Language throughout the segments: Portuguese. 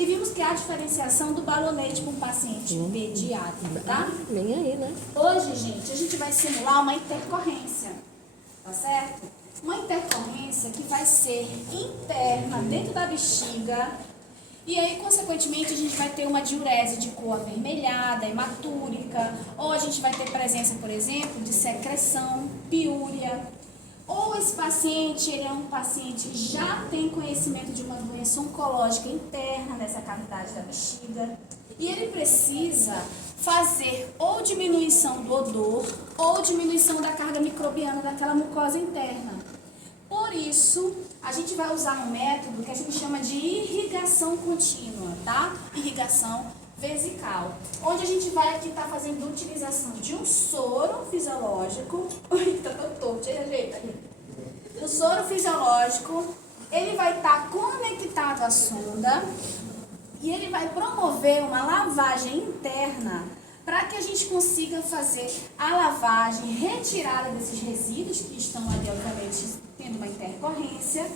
E vimos que há diferenciação do balonete para um paciente pediátrico, tá? Vem aí, né? Hoje, gente, a gente vai simular uma intercorrência, tá certo? Uma intercorrência que vai ser interna dentro da bexiga e aí, consequentemente, a gente vai ter uma diurese de cor avermelhada, hematúrica, ou a gente vai ter presença, por exemplo, de secreção, piúria. Ou esse paciente, ele é um paciente que já tem conhecimento de uma doença oncológica interna nessa cavidade da bexiga e ele precisa fazer ou diminuição do odor ou diminuição da carga microbiana daquela mucosa interna. Por isso, a gente vai usar um método que a gente chama de irrigação contínua, tá? Irrigação vesical, onde a gente vai aqui estar fazendo utilização de um soro fisiológico. Ui, tá todo torto, ajeita ali. O soro fisiológico, ele vai estar conectado à sonda e ele vai promover uma lavagem interna para que a gente consiga fazer a lavagem, retirada desses resíduos que estão ali, obviamente, tendo uma intercorrência.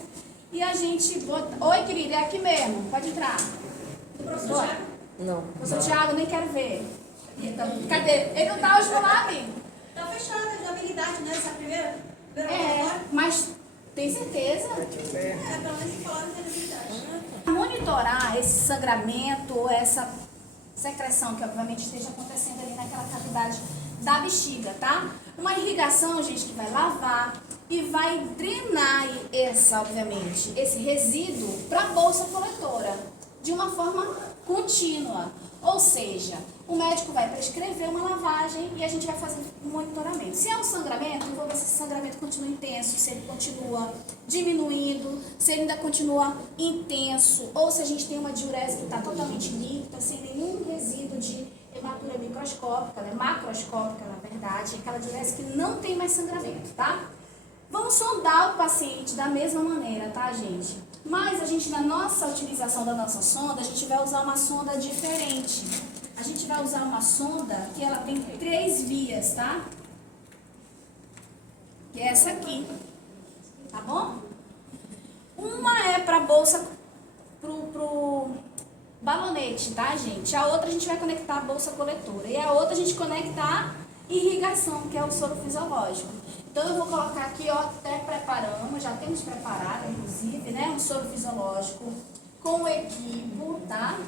E a gente bota... Oi, querida, é aqui mesmo, pode entrar. Do professor Thiago? Não. Professor Thiago, nem quero ver. Então, cadê? Ele não tá hoje lá, amigo? Tá fechada de habilidade, né? Essa primeira Mas tem certeza? pelo menos falaram de habilidade. Monitorar esse sangramento ou essa secreção que obviamente esteja acontecendo ali naquela cavidade da bexiga, tá? Uma irrigação, gente, que vai lavar e vai drenar obviamente, esse resíduo para a bolsa coletora de uma forma contínua. Ou seja, o médico vai prescrever uma lavagem e a gente vai fazer um monitoramento. Se é um sangramento, eu vou ver se esse sangramento continua intenso, se ele continua diminuindo, se ele ainda continua intenso, ou se a gente tem uma diurese que está totalmente líquida, sem nenhum resíduo de hematúria microscópica, né, macroscópica, na verdade, aquela diurese que não tem mais sangramento, tá? Vamos sondar o paciente da mesma maneira, tá, gente? Mas a gente, na nossa utilização da nossa sonda, a gente vai usar uma sonda diferente. A gente vai usar uma sonda que ela tem 3 vias, tá? Que é essa aqui, tá bom? Uma é para bolsa, pro balonete, tá, gente? A outra a gente vai conectar a bolsa coletora. E a outra a gente conecta a irrigação, que é o soro fisiológico. Então, eu vou colocar aqui, ó, até preparamos, já temos preparado, inclusive, né, um soro fisiológico com o equipo, tá?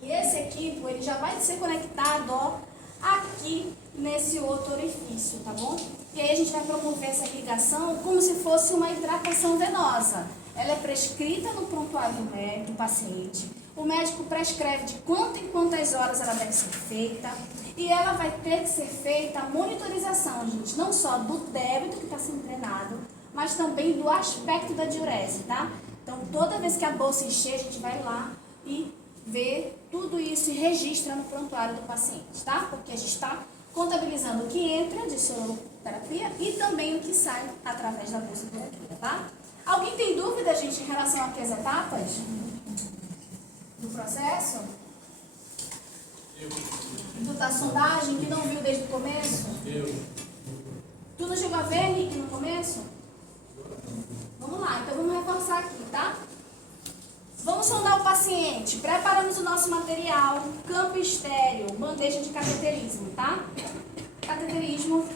E esse equipo, ele já vai ser conectado, ó, aqui nesse outro orifício, tá bom? E aí a gente vai promover essa irrigação como se fosse uma hidratação venosa. Ela é prescrita no prontuário do paciente. O médico prescreve de quanto em quantas horas ela deve ser feita. E ela vai ter que ser feita a monitorização, gente, não só do débito que está sendo drenado, mas também do aspecto da diurese, tá? Então, toda vez que a bolsa encher, a gente vai lá e vê tudo isso e registra no prontuário do paciente, tá? Porque a gente está contabilizando o que entra de soroterapia e também o que sai através da bolsa coletora, tá? Alguém tem dúvida, gente, em relação aqui às etapas do processo? Da sondagem, que não viu desde o começo? Tu não chegou a ver, Henrique, no começo? Vamos lá, então vamos reforçar aqui, tá? Vamos sondar o paciente. Preparamos o nosso material, campo estéreo, bandeja de cateterismo, tá? Cateterismo.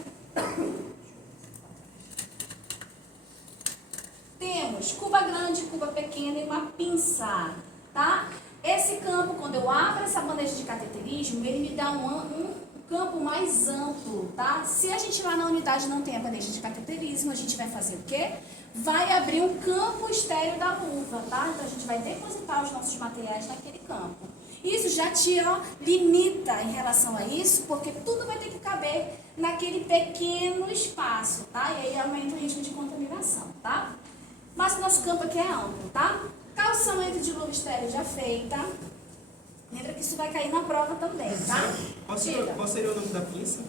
Temos cuba grande, cuba pequena e uma pinça, tá? Esse campo, quando eu abro essa bandeja de cateterismo, ele me dá um campo mais amplo, tá? Se a gente lá na unidade não tem a bandeja de cateterismo, a gente vai fazer o quê? Vai abrir um campo estéreo da luva, tá? Então a gente vai depositar os nossos materiais naquele campo. Isso já te limita em relação a isso, porque tudo vai ter que caber naquele pequeno espaço, tá? E aí aumenta o risco de contaminação, tá? Mas o nosso campo aqui é amplo, tá? Calçamento de luva estéreo já feita. Lembra que isso vai cair na prova também, tá? Qual seria o nome da pinça?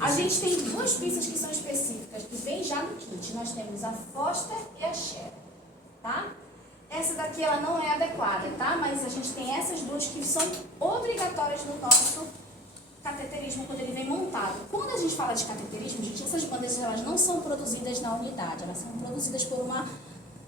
A gente tem 2 pinças que são específicas, que vem já no kit. Nós temos a Foster e a Sher, tá? Essa daqui ela não é adequada, tá? Mas a gente tem essas 2 que são obrigatórias no nosso cateterismo quando ele vem montado. Quando a gente fala de cateterismo, gente, essas bandejas elas não são produzidas na unidade, elas são produzidas por uma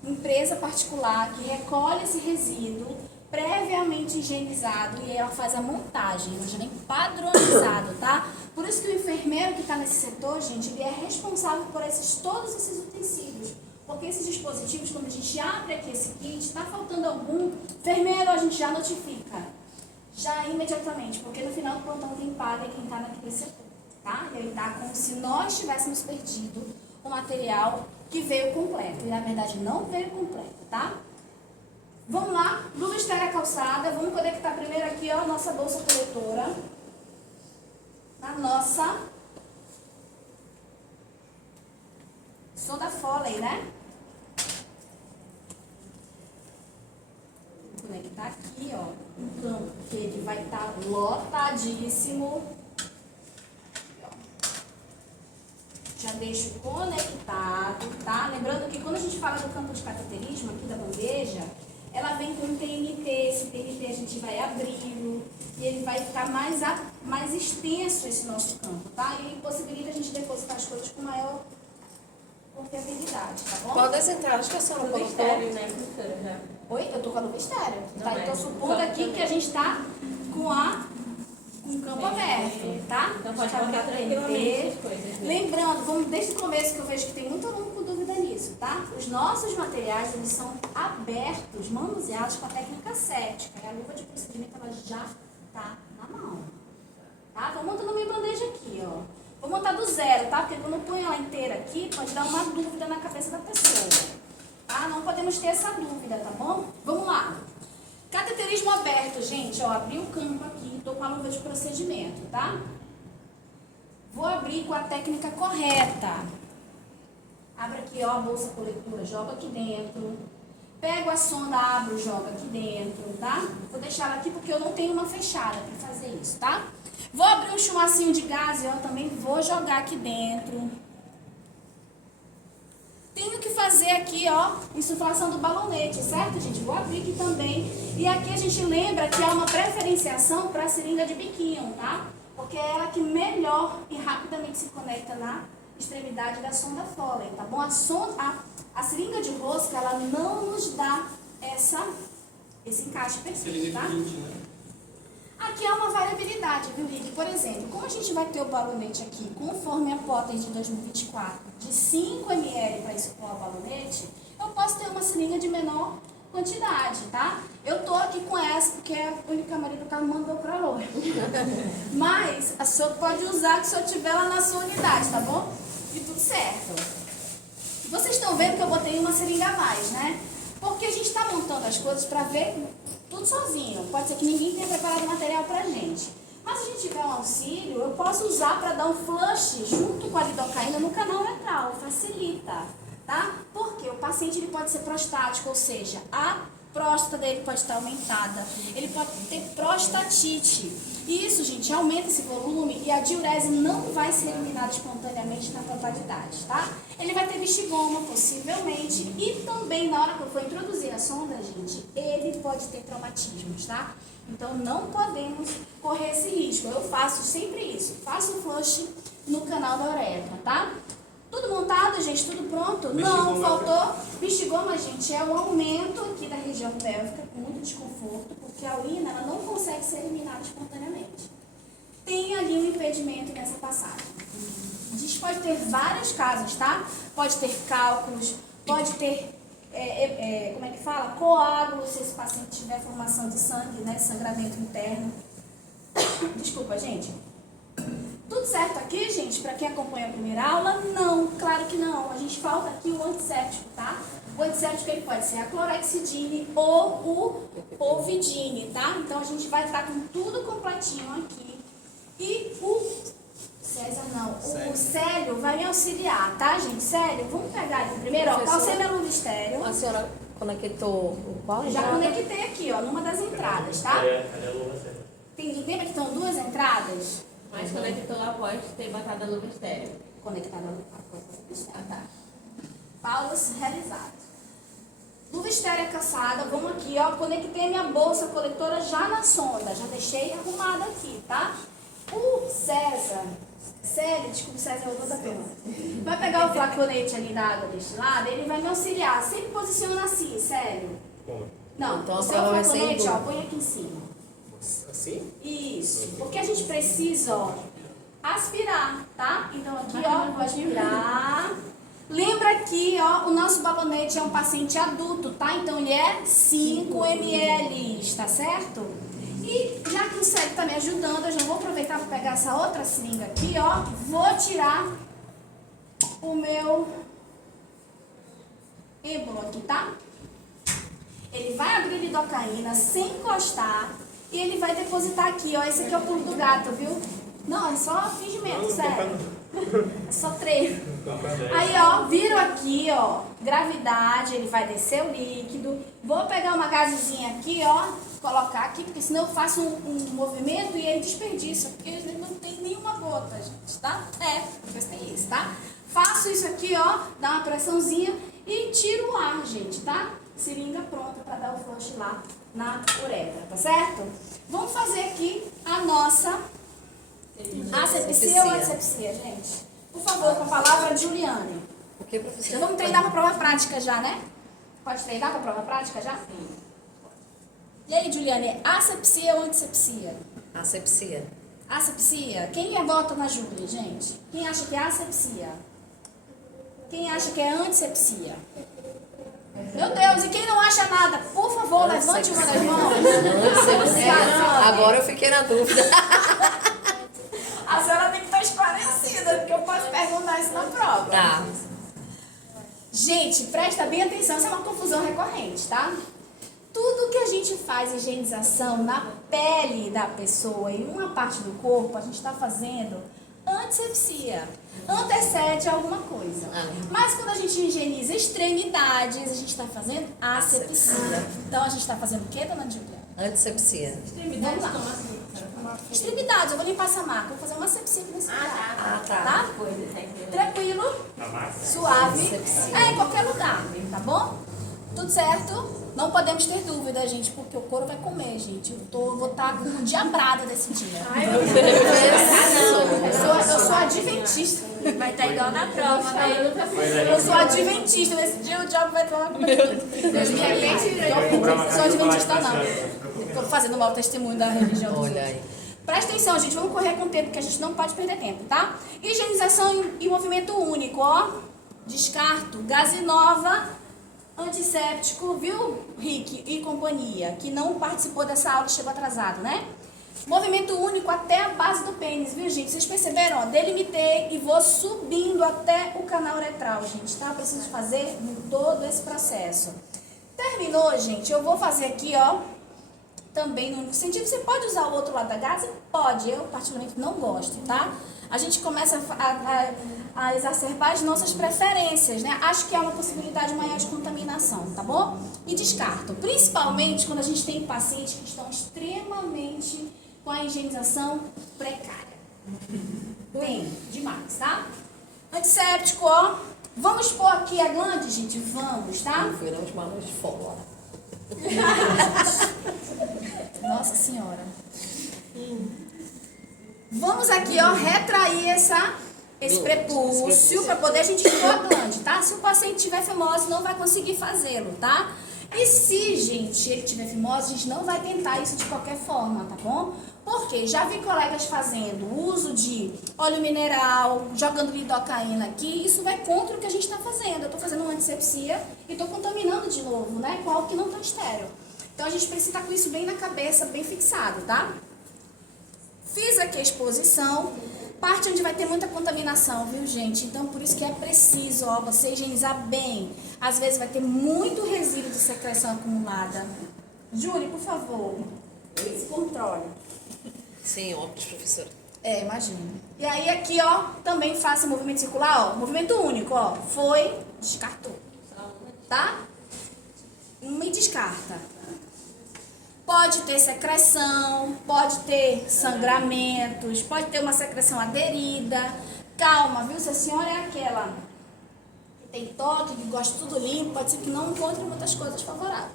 empresa particular que recolhe esse resíduo previamente totalmente higienizado e ela faz a montagem, ela já vem padronizado, tá? Por isso que o enfermeiro que está nesse setor, gente, ele é responsável por todos esses utensílios. Porque esses dispositivos, quando a gente abre aqui esse kit, está faltando algum, enfermeiro a gente já notifica, já imediatamente, porque no final do plantão quem paga é quem está naquele setor, tá? E aí tá como se nós tivéssemos perdido o material que veio completo, e na verdade não veio completo, tá? Vamos lá, luva estéreo calçada, vamos conectar primeiro aqui, ó, nossa bolsa coletora, na nossa sonda Foley, né? Vou conectar aqui, ó, um campo que ele vai estar lotadíssimo. Já deixo conectado, tá? Lembrando que quando a gente fala do campo de cateterismo aqui da bandeja, ela vem com um TNT, esse TNT a gente vai abri-lo e ele vai ficar mais extenso esse nosso campo, tá? E possibilita a gente depositar as coisas com maior confiabilidade, tá bom? Qual das entradas que a senhora colocou? Estéreo, né, professora? Já. Oi? Eu tô com a luva estéreo, tá? Não, Eu tô mas supondo só aqui que a gente tá com o campo aberto, tá? Então pode Tá colocar abrindo tranquilamente TNT. as coisas. Né? Lembrando, vamos desde o começo que eu vejo que tem muito aluno com dúvida nisso, tá? Os nossos materiais, eles são abertos, manuseados com a técnica cética. E a luva de procedimento, ela já tá na mão. Tá? Vou montando minha bandeja aqui, ó. Vou montar do zero, tá? Porque quando eu ponho ela inteira aqui, pode dar uma dúvida na cabeça da pessoa. Tá? Não podemos ter essa dúvida, tá bom? Vamos lá. Cateterismo aberto, gente, ó. Abri o campo aqui, tô com a luva de procedimento, tá? Vou abrir com a técnica correta. Abro aqui, ó, a bolsa coletora, jogo aqui dentro. Pego a sonda, abro, jogo aqui dentro, tá? Vou deixar ela aqui porque eu não tenho uma fechada para fazer isso, tá? Vou abrir um chumacinho de gás e eu também vou jogar aqui dentro. Tenho que fazer aqui, ó, insuflação do balonete, certo, gente? Vou abrir aqui também. E aqui a gente lembra que há uma preferenciação para a seringa de biquinho, tá? Porque é ela que melhor e rapidamente se conecta na extremidade da sonda Foley, tá bom? A seringa de rosca, ela não nos dá esse encaixe perfeito, tá? Aqui há uma variabilidade, viu, Rick? Por exemplo, como a gente vai ter o balonete aqui, conforme a Potter de 2024, de 5 ml para insuflar o balonete, eu posso ter uma seringa de menor quantidade, tá? Eu tô aqui com essa porque a única Maria do carro mandou pra loja. Mas a senhora pode usar que se eu tiver lá na sua unidade, tá bom? E tudo certo. Vocês estão vendo que eu botei uma seringa a mais, né? Porque a gente tá montando as coisas pra ver tudo sozinho. Pode ser que ninguém tenha preparado material pra gente. Mas se a gente tiver um auxílio, eu posso usar para dar um flush junto com a lidocaína no canal retral. Facilita, tá? Porque o paciente ele pode ser prostático, ou seja, a próstata dele pode estar aumentada. Ele pode ter prostatite. E isso, gente, aumenta esse volume e a diurese não vai ser eliminada espontaneamente na totalidade, tá? Ele vai ter bexigoma, possivelmente, e também na hora que eu for introduzir a sonda, gente, ele pode ter traumatismos, tá? Então não podemos correr esse risco. Eu faço sempre isso, faço o flush no canal da uretra, tá? Tudo montado, gente, tudo pronto? Não, faltou bexigoma, gente, é o aumento aqui da região pélvica, com muito desconforto, porque a urina ela não consegue ser eliminada espontaneamente. Tem ali um impedimento nessa passagem. A gente pode ter vários casos, tá? Pode ter cálculos, pode ter, como é que fala? Coágulos, se esse paciente tiver formação de sangue, né? Sangramento interno. Desculpa, gente. Tudo certo aqui, gente? Para quem acompanha a primeira aula? Não, claro que não. A gente falta aqui o antisséptico, tá? O antisséptico ele pode ser a clorexidine ou o povidine, tá? Então a gente vai estar com tudo completinho aqui. E o Célio vai me auxiliar, tá, gente? Célio, vamos pegar aqui primeiro, ó. Calcei minha luva estéreo. A senhora conectou o qual? Já conectei aqui, ó, numa das entradas, tá? Cadê a luva certa? Lembra que estão duas entradas? Mas conectou após ter botado a luva estéreo. Conectada a luva estéreo, tá? Paulas realizadas. Luva estéreo calçada, vamos aqui, ó. Conectei minha bolsa coletora já na sonda. Já deixei arrumada aqui, tá? O Célio, desculpa, César, eu vou dar pena. Vai pegar o flaconete ali da água deste lado, ele vai me auxiliar. Sempre posiciona assim, Célio. Como? Não, Então, o a seu prova vai ser em flaconete, ó, duplo. põe aqui em cima. Assim? Isso, porque a gente precisa, ó, aspirar, tá? Então aqui, ó, vou aspirar. Lembra que, ó, o nosso balonete é um paciente adulto, tá? Então ele é 5 ml, tá certo? E já que o Sérgio tá me ajudando, eu já vou aproveitar para pegar essa outra seringa aqui, ó. Vou tirar o meu êmbolo aqui, tá? Ele vai abrir lidocaína sem encostar e ele vai depositar aqui, ó. Esse aqui é o pulo do gato, viu? Não, é só fingimento, sério. É só treino. Aí, ó, viram aqui, ó, gravidade, ele vai descer o líquido. Vou pegar uma gazezinha aqui, ó, colocar aqui, porque senão eu faço um movimento e aí desperdiça, porque não tem nenhuma gota, gente, tá? Porque tem isso, tá? Faço isso aqui, ó, dá uma pressãozinha e tiro o ar, gente, tá? Seringa pronta para dar o flush lá na uretra, tá certo? Vamos fazer aqui a nossa asepsia ou asepsia, gente? Por favor, com a palavra de Juliane. O que, professor? Já vamos treinar para a prova prática já, né? Pode treinar para a prova prática já? Sim. E aí, Juliane, asepsia ou antissepsia? Asepsia. Asepsia. Quem vota na Júlia, gente? Quem acha que é asepsia? Quem acha que é antissepsia? Meu Deus, e quem não acha nada, por favor, levante uma das mãos. Agora eu fiquei na dúvida. A senhora tem que estar esclarecida, porque eu posso perguntar isso na prova. Tá. Gente, presta bem atenção, isso é uma confusão recorrente, tá? Tudo que a gente faz higienização na pele da pessoa, em uma parte do corpo, a gente está fazendo antissepsia. Antecede alguma coisa. Mas quando a gente higieniza extremidades, a gente está fazendo asepsia. Então a gente está fazendo o quê, dona Júlia? Antissepsia. Vamos lá. Extremidades, eu vou limpar essa marca, vou fazer uma asepsia aqui nesse lugar. Ah, tá. Tá? Tranquilo, suave. Em qualquer lugar, tá bom? Tudo certo? Não podemos ter dúvida, gente, porque o couro vai comer, gente. Vou estar com diabrada desse dia. Ai, meu Deus. Eu sou adventista. Vai estar igual na prova, né? Eu sou adventista. Nesse dia o diabo vai estar comigo. Eu sou adventista, não. Estou fazendo mau testemunho da religião dos Olha outros. aí. Presta atenção, gente. Vamos correr com o tempo, porque a gente não pode perder tempo, tá? Higienização e movimento único, ó. Descarto. Gazinova. Antisséptico, viu, Rick e companhia, que não participou dessa aula, chegou atrasado, né? Movimento único até a base do pênis, viu, gente? Vocês perceberam, ó? Delimitei e vou subindo até o canal uretral, gente, tá? Preciso fazer todo esse processo. Terminou, gente? Eu vou fazer aqui, ó, também no único sentido. Você pode usar o outro lado da gase? Pode, eu particularmente não gosto, tá? A gente começa a exacerbar as nossas preferências, né? Acho que é uma possibilidade maior de contaminação, tá bom? E descarto, principalmente quando a gente tem pacientes que estão extremamente com a higienização precária. Bem, demais, tá? Antisséptico, ó. Vamos pôr aqui a glande, gente? Vamos, tá? Foi na última noite fora. Nossa Senhora. Vamos aqui, ó, retrair esse prepúcio para poder a gente expor a glande, tá? Se o paciente tiver fimose, não vai conseguir fazê-lo, tá? E se, gente, ele tiver fimose, a gente não vai tentar isso de qualquer forma, tá bom? Porque já vi colegas fazendo uso de óleo mineral, jogando lidocaína aqui, isso vai contra o que a gente está fazendo. Eu estou fazendo uma antissepsia e estou contaminando de novo, né? Com algo que não está estéril. Então a gente precisa estar com isso bem na cabeça, bem fixado, tá? Fiz aqui a exposição, parte onde vai ter muita contaminação, viu, gente? Então, por isso que é preciso, ó, você higienizar bem. Às vezes vai ter muito resíduo de secreção acumulada. Júlia, por favor, esse controle. Sim, óbvio, professora. Imagino. E aí aqui, ó, também faço movimento circular, ó, movimento único, ó. Foi, descartou. Tá? Me descarta. Pode ter secreção, pode ter sangramentos, pode ter uma secreção aderida. Calma, viu? Se a senhora é aquela que tem toque, que gosta de tudo limpo, pode ser que não encontre muitas coisas favoráveis.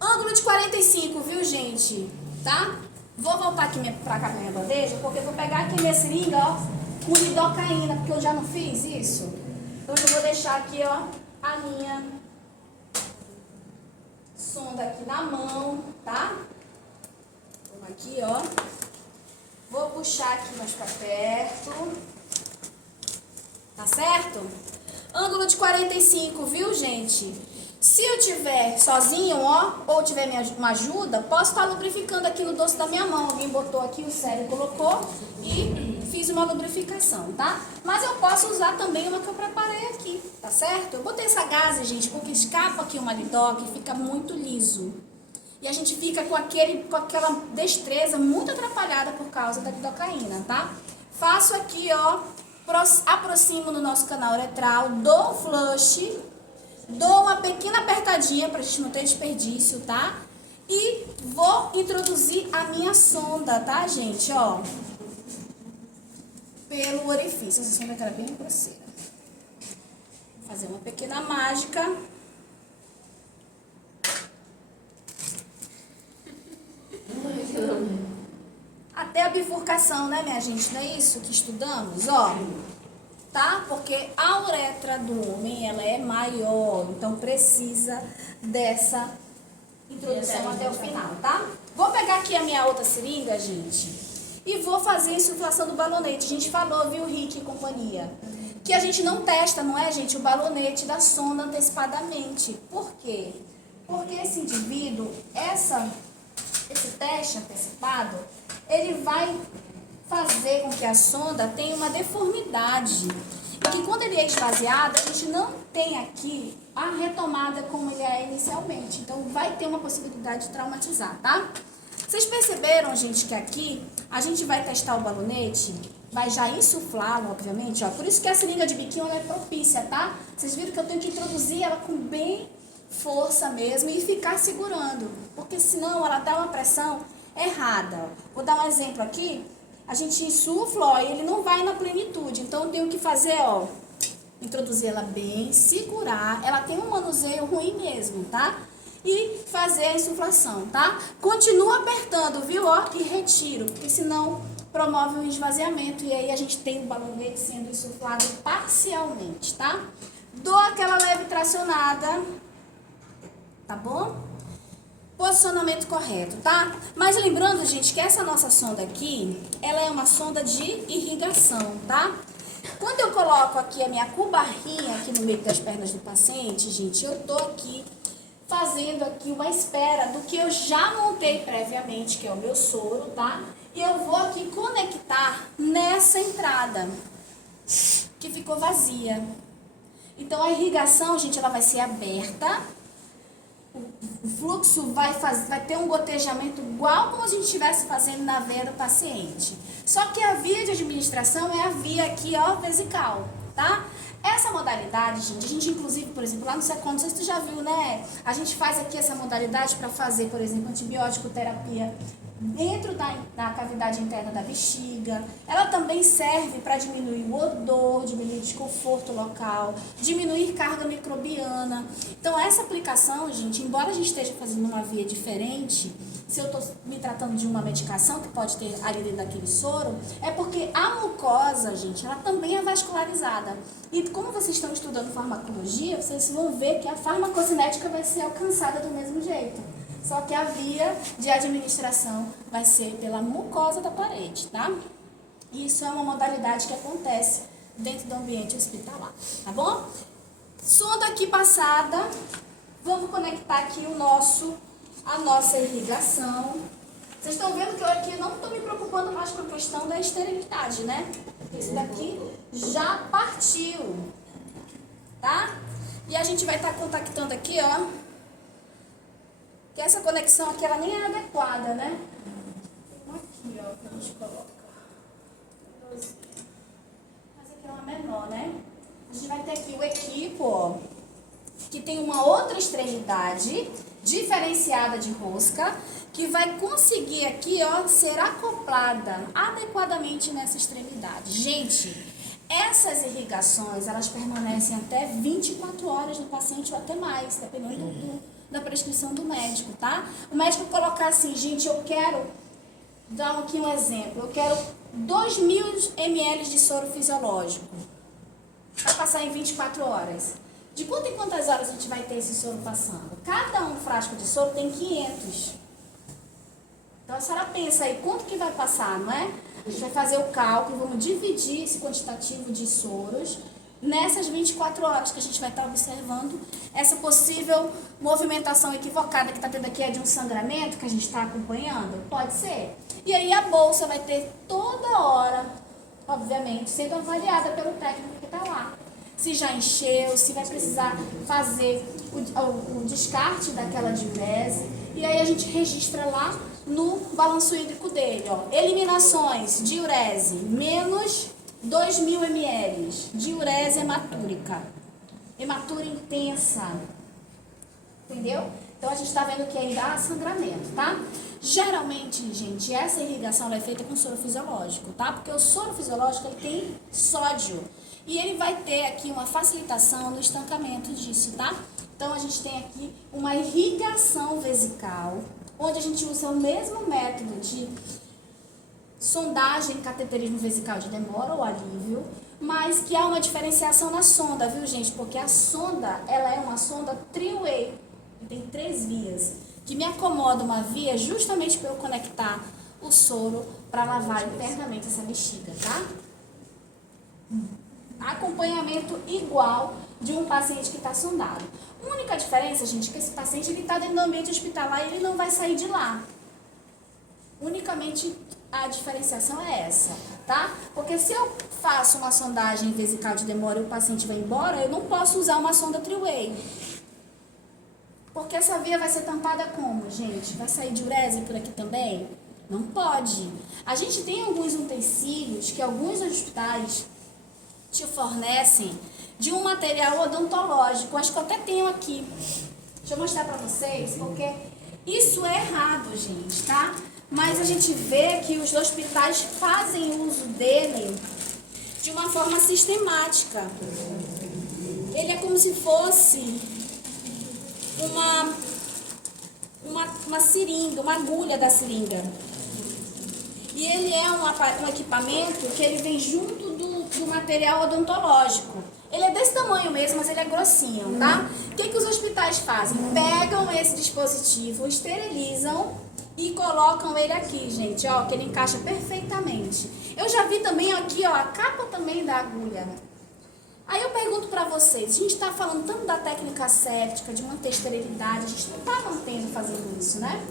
Ângulo de 45, viu, gente? Tá? Vou voltar aqui pra cá pra minha bandeja, porque eu vou pegar aqui minha seringa, ó, com lidocaína, porque eu já não fiz isso. Então eu vou deixar aqui, ó, a minha sonda aqui na mão, tá? Vamos aqui, ó. Vou puxar aqui mais pra perto. Tá certo? Ângulo de 45, viu, gente? Se eu tiver sozinho, ó, ou tiver uma ajuda, posso estar lubrificando aqui no dorso da minha mão. Alguém botou aqui, o Célio colocou e fiz uma lubrificação, tá? Mas eu posso usar também uma que eu preparei aqui, tá certo? Eu botei essa gaze, gente, porque escapa aqui uma lidoca e fica muito liso. E a gente fica com aquela destreza muito atrapalhada por causa da lidocaína, tá? Faço aqui, ó, aproximo no nosso canal uretral, dou um flush, dou uma pequena apertadinha pra gente não ter desperdício, tá? E vou introduzir a minha sonda, tá, gente? Ó, pelo orifício. Essa sonda era bem grosseira. Vou fazer uma pequena mágica. Até a bifurcação, né, minha gente? Não é isso que estudamos? Ó, tá? Porque a uretra do homem, ela é maior, então precisa dessa introdução até o final, tá? Vou pegar aqui a minha outra seringa, gente, e vou fazer a insuflação do balonete. A gente falou, viu, Rick e companhia, que a gente não testa, não é, gente, o balonete da sonda antecipadamente. Por quê? Porque esse indivíduo, esse teste antecipado, ele vai fazer com que a sonda tenha uma deformidade. E que quando ele é esvaziado, a gente não tem aqui a retomada como ele é inicialmente. Então, vai ter uma possibilidade de traumatizar, tá? Vocês perceberam, gente, que aqui a gente vai testar o balonete, vai já insuflá-lo, obviamente, ó. Por isso que a seringa de biquinho ela é propícia, tá? Vocês viram que eu tenho que introduzir ela com bem força mesmo e ficar segurando, porque senão ela dá uma pressão errada. Vou dar um exemplo aqui. A gente insufla, ó, e ele não vai na plenitude. Então, eu tenho que fazer, ó, introduzir ela bem, segurar. Ela tem um manuseio ruim mesmo, tá? E fazer a insuflação, tá? Continua apertando, viu, ó, e retiro, porque senão promove um esvaziamento e aí a gente tem o balonete sendo insuflado parcialmente, tá? Dou aquela leve tracionada, tá bom? Posicionamento correto, tá? Mas lembrando, gente, que essa nossa sonda aqui, ela é uma sonda de irrigação, tá? Quando eu coloco aqui a minha cubarrinha aqui no meio das pernas do paciente, gente, eu tô aqui fazendo aqui uma espera do que eu já montei previamente, que é o meu soro, tá? E eu vou aqui conectar nessa entrada, que ficou vazia. Então, a irrigação, gente, ela vai ser aberta. O fluxo vai ter um gotejamento igual como a gente estivesse fazendo na veia do paciente. Só que a via de administração é a via aqui, ó, vesical, tá? Essa modalidade, gente, a gente inclusive, por exemplo, lá no SECOM, não sei se tu já viu, né? A gente faz aqui essa modalidade para fazer, por exemplo, antibiótico terapia dentro da cavidade interna da bexiga. Ela também serve para diminuir o odor, diminuir o desconforto local, diminuir carga microbiana. Então, essa aplicação, gente, embora a gente esteja fazendo uma via diferente, se eu estou me tratando de uma medicação que pode ter ali dentro daquele soro, é porque a mucosa, gente, ela também é vascularizada. E como vocês estão estudando farmacologia, vocês vão ver que a farmacocinética vai ser alcançada do mesmo jeito. Só que a via de administração vai ser pela mucosa da parede, tá? E isso é uma modalidade que acontece dentro do ambiente hospitalar, tá bom? Sonda aqui passada, vamos conectar aqui a nossa irrigação. Vocês estão vendo que eu aqui não estou me preocupando mais com a questão da esterilidade, né? Esse daqui já partiu, tá? E a gente vai estar contactando aqui, ó. Que essa conexão aqui, ela nem é adequada, né? Tem uma aqui, ó, que a gente coloca. Mas aqui é uma menor, né? A gente vai ter aqui o equipo, ó, que tem uma outra extremidade diferenciada de rosca, que vai conseguir aqui, ó, ser acoplada adequadamente nessa extremidade. Gente, essas irrigações, elas permanecem até 24 horas no paciente ou até mais, dependendo da prescrição do médico, tá? O médico colocar assim, gente, eu quero dar aqui um exemplo, eu quero 2.000 ml de soro fisiológico para passar em 24 horas. De quanto em quantas horas a gente vai ter esse soro passando? Cada um frasco de soro tem 500. Então a senhora pensa aí, quanto que vai passar, não é? A gente vai fazer o cálculo, vamos dividir esse quantitativo de soros nessas 24 horas que a gente vai estar observando essa possível movimentação equivocada que está tendo aqui, é de um sangramento que a gente está acompanhando? Pode ser. E aí a bolsa vai ter toda hora, obviamente, sendo avaliada pelo técnico que está lá. Se já encheu, se vai precisar fazer o descarte daquela diurese. E aí a gente registra lá no balanço hídrico dele, ó. Eliminações, diurese, menos 2.000 ml. Diurese hematúrica. Hematura intensa. Entendeu? Então a gente está vendo que ainda há sangramento, tá? Geralmente, gente, essa irrigação ela é feita com soro fisiológico, tá? Porque o soro fisiológico ele tem sódio. E ele vai ter aqui uma facilitação no estancamento disso, tá? Então a gente tem aqui uma irrigação vesical, onde a gente usa o mesmo método de sondagem, cateterismo vesical de demora ou alívio, mas que há uma diferenciação na sonda, viu, gente? Porque a sonda, ela é uma sonda three-way, tem 3 vias, que me acomoda uma via justamente para eu conectar o soro para lavar internamente essa bexiga, tá? Acompanhamento igual de um paciente que está sondado. A única diferença, gente, é que esse paciente está dentro do ambiente hospitalar e ele não vai sair de lá. Unicamente a diferenciação é essa, tá? Porque se eu faço uma sondagem vesical de demora e o paciente vai embora, eu não posso usar uma sonda three-way. Porque essa via vai ser tampada como, gente? Vai sair diurese por aqui também? Não pode. A gente tem alguns utensílios que alguns hospitais te fornecem de um material odontológico. Acho que eu até tenho aqui. Deixa eu mostrar pra vocês, porque isso é errado, gente, tá? Mas a gente vê que os hospitais fazem uso dele de uma forma sistemática. Ele é como se fosse uma seringa, uma agulha da seringa. E ele é um equipamento que ele vem junto do material odontológico. Ele é desse tamanho mesmo, mas ele é grossinho, tá? O que os hospitais fazem? Pegam esse dispositivo, esterilizam e colocam ele aqui, gente, ó, que ele encaixa perfeitamente. Eu já vi também aqui, ó, a capa também da agulha. Aí eu pergunto pra vocês, a gente tá falando tanto da técnica séptica, de manter esterilidade, a gente não tá mantendo fazendo isso, né?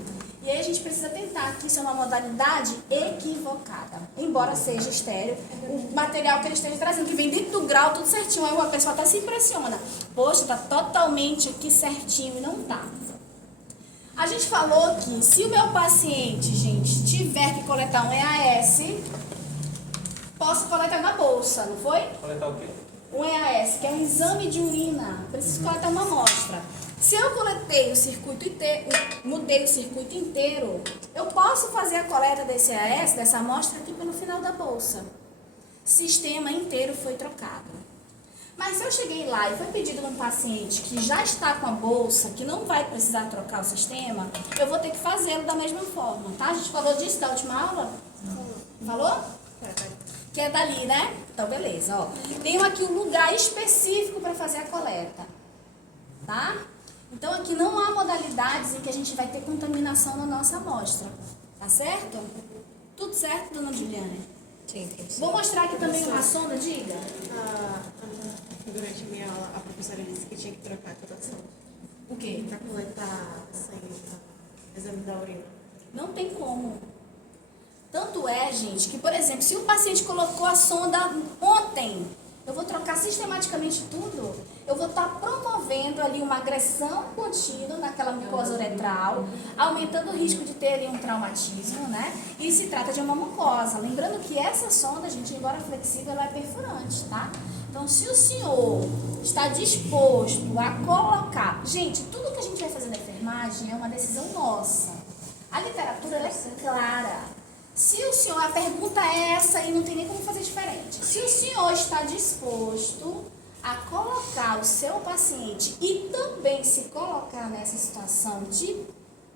E aí a gente precisa tentar que isso é uma modalidade equivocada, embora seja estéreo. O material que ele esteja trazendo, que vem dentro do grau, tudo certinho, aí a pessoa até se impressiona. Poxa, tá totalmente aqui certinho e não tá. A gente falou que se o meu paciente, gente, tiver que coletar um EAS, posso coletar na bolsa, não foi? Coletar o quê? Um EAS, que é um exame de urina. Preciso coletar uma amostra. Se eu coletei o circuito inteiro, mudei o circuito inteiro, eu posso fazer a coleta desse EAS, dessa amostra aqui pelo final da bolsa. Sistema inteiro foi trocado. Mas se eu cheguei lá e foi pedido num paciente que já está com a bolsa, que não vai precisar trocar o sistema, eu vou ter que fazê-lo da mesma forma, tá? A gente falou disso da última aula? Falou? Que é dali, né? Então, beleza, ó. Tenho aqui um lugar específico para fazer a coleta, tá? Então, aqui não há modalidades em que a gente vai ter contaminação na nossa amostra, tá certo? Tudo certo, dona Juliane? Sim. Vou mostrar aqui também uma sonda, diga. Durante a minha aula, a professora disse que tinha que trocar toda a sonda O quê? para coletar sangue, exame da urina. Não tem como. Tanto é, gente, que, por exemplo, se o paciente colocou a sonda ontem, eu vou trocar sistematicamente tudo, eu vou estar promovendo ali uma agressão contínua naquela mucosa uretral, aumentando o risco de ter ali um traumatismo, né? E se trata de uma mucosa. Lembrando que essa sonda, gente, embora flexível, ela é perfurante, tá? Então, se o senhor está disposto a colocar... Gente, tudo que a gente vai fazer na enfermagem é uma decisão nossa. A literatura, ela é clara. Se o senhor, a pergunta é essa e não tem nem como fazer diferente. Se o senhor está disposto a colocar o seu paciente e também se colocar nessa situação de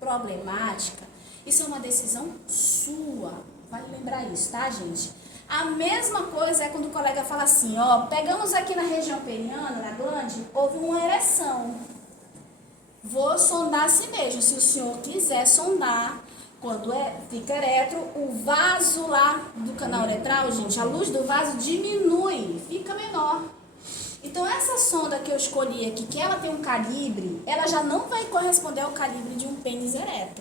problemática, isso é uma decisão sua. Vale lembrar isso, tá, gente? A mesma coisa é quando o colega fala assim, ó, pegamos aqui na região peniana, na glande, houve uma ereção. Vou sondar assim mesmo, se o senhor quiser sondar, quando fica eretro, o vaso lá do canal uretral, gente, a luz do vaso diminui, fica menor. Então essa sonda que eu escolhi aqui, que ela tem um calibre, ela já não vai corresponder ao calibre de um pênis ereto.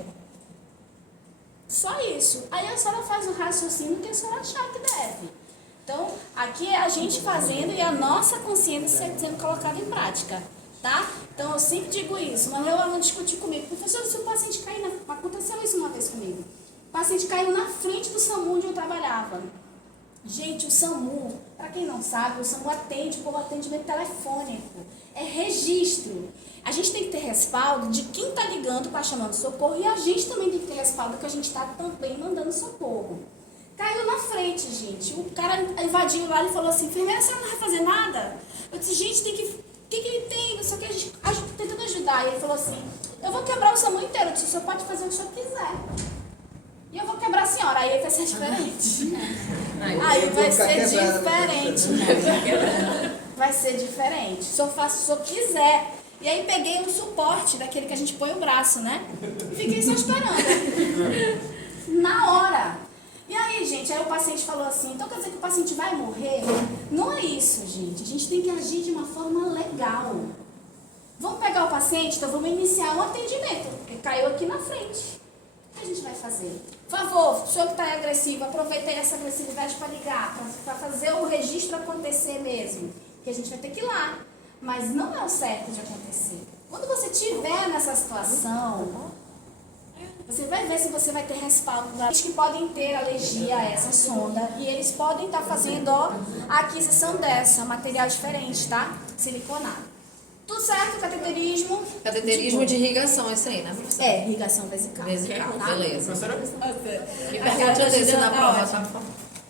Só isso. Aí a senhora faz o raciocínio que a senhora achar que deve. Então, aqui é a gente fazendo e a nossa consciência sendo colocada em prática, tá? Então, eu sempre digo isso. Mas meu aluno discutiu comigo. Professor, se o paciente cair na... Aconteceu isso uma vez comigo. O paciente caiu na frente do SAMU onde eu trabalhava. Gente, o SAMU, para quem não sabe, o SAMU atende por atendimento telefônico. É registro. A gente tem que ter respaldo de quem está ligando para chamando socorro e a gente também tem que ter respaldo que a gente está também mandando socorro. Caiu na frente, gente. O cara invadiu lá e falou assim, enfermeira, a senhora não vai fazer nada? Eu disse, gente, tem que... O que ele tem? Não sei o que, a gente tentando ajudar. E ele falou assim, eu vou quebrar o SAMU inteiro. Eu disse, o senhor pode fazer o que o senhor quiser. E eu vou quebrar a senhora. Aí vai ser diferente. Aí vai ser diferente. Vai ser diferente. Se eu faço o que o senhor quiser. E aí peguei um suporte daquele que a gente põe o braço, né? E fiquei só esperando. Na hora. E aí, gente, aí o paciente falou assim, então quer dizer que o paciente vai morrer? Não é isso, gente. A gente tem que agir de uma forma legal. Vamos pegar o paciente, então vamos iniciar um atendimento. Porque caiu aqui na frente. O que a gente vai fazer? Por favor, o senhor que está agressivo, aproveita aí essa agressividade para ligar, para fazer o registro acontecer mesmo. Porque a gente vai ter que ir lá. Mas não é o certo de acontecer. Quando você estiver nessa situação, você vai ver se você vai ter respaldo. Eles que podem ter alergia a essa sonda e eles podem estar fazendo a aquisição dessa, material diferente, tá? Siliconado. Tudo certo, cateterismo? Cateterismo de irrigação, isso aí, né, professora? É, irrigação vesical. Vesical, tá? beleza. Professora, Que pergunta desse na prova, tá?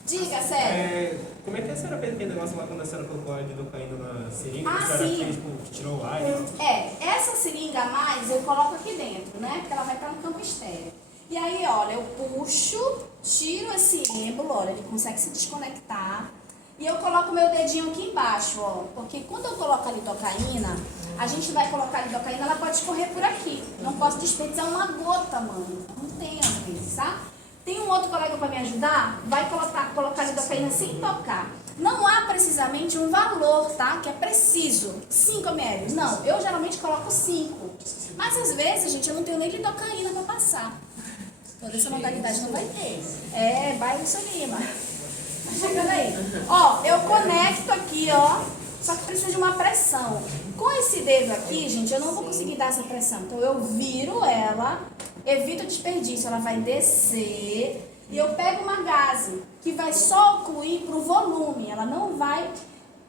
Diga, sério. como é que a senhora fez aquele negócio lá quando a senhora colocou a lidocaína na seringa? Ah, a senhora sim. fez, tipo, tirou o ar e tal? Essa seringa a mais eu coloco aqui dentro, né? Porque ela vai para um campo estéreo. E aí, olha, eu puxo, tiro esse êmbolo, olha, ele consegue se desconectar. E eu coloco o meu dedinho aqui embaixo, ó. Porque quando eu coloco a lidocaína, a gente vai colocar a lidocaína, ela pode escorrer por aqui. Não posso desperdiçar uma gota, mano. Não tem às vezes, tá? Tem um outro colega para me ajudar? Vai colocar a lidocaína sem tocar. Não há precisamente um valor, tá? Que é preciso. 5 ml. Não, eu geralmente coloco 5. Mas às vezes, gente, eu não tenho nem lidocaína para passar. Toda essa modalidade não vai ter. Vai isso ali, mas... Tá chegando aí. Ó, eu conecto aqui, ó. Só que precisa de uma pressão. Com esse dedo aqui, gente, eu não vou conseguir dar essa pressão. Então eu viro ela, evito o desperdício. Ela vai descer. E eu pego uma gaze que vai só ocluir pro volume. Ela não vai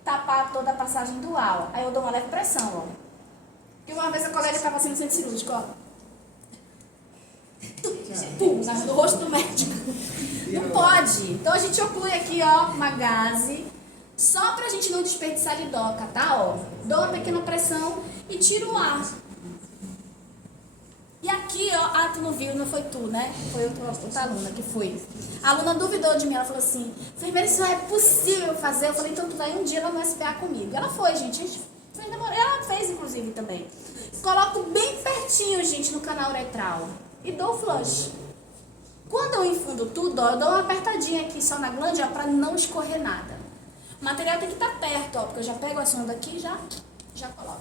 tapar toda a passagem do ar. Aí eu dou uma leve pressão, ó. E uma vez a colega estava sendo centro cirúrgico, ó. Pum, no rosto do médico. Não pode. Então a gente oclui aqui, ó, uma gaze. Só pra gente não desperdiçar lidoca, tá? Ó, dou uma pequena pressão e tiro o ar. E aqui, ó, tu não viu, não foi tu, né? Foi outra aluna que foi. A aluna duvidou de mim, ela falou assim, enfermeira, isso não é possível fazer. Eu falei, então tu vai um dia lá no SPA comigo. Ela foi, gente. Ela fez, inclusive, também. Coloco bem pertinho, gente, no canal uretral. E dou o flush. Quando eu infundo tudo, ó, eu dou uma apertadinha aqui só na glândula para não escorrer nada. O material tem que estar perto, ó, porque eu já pego a sonda aqui e já coloco.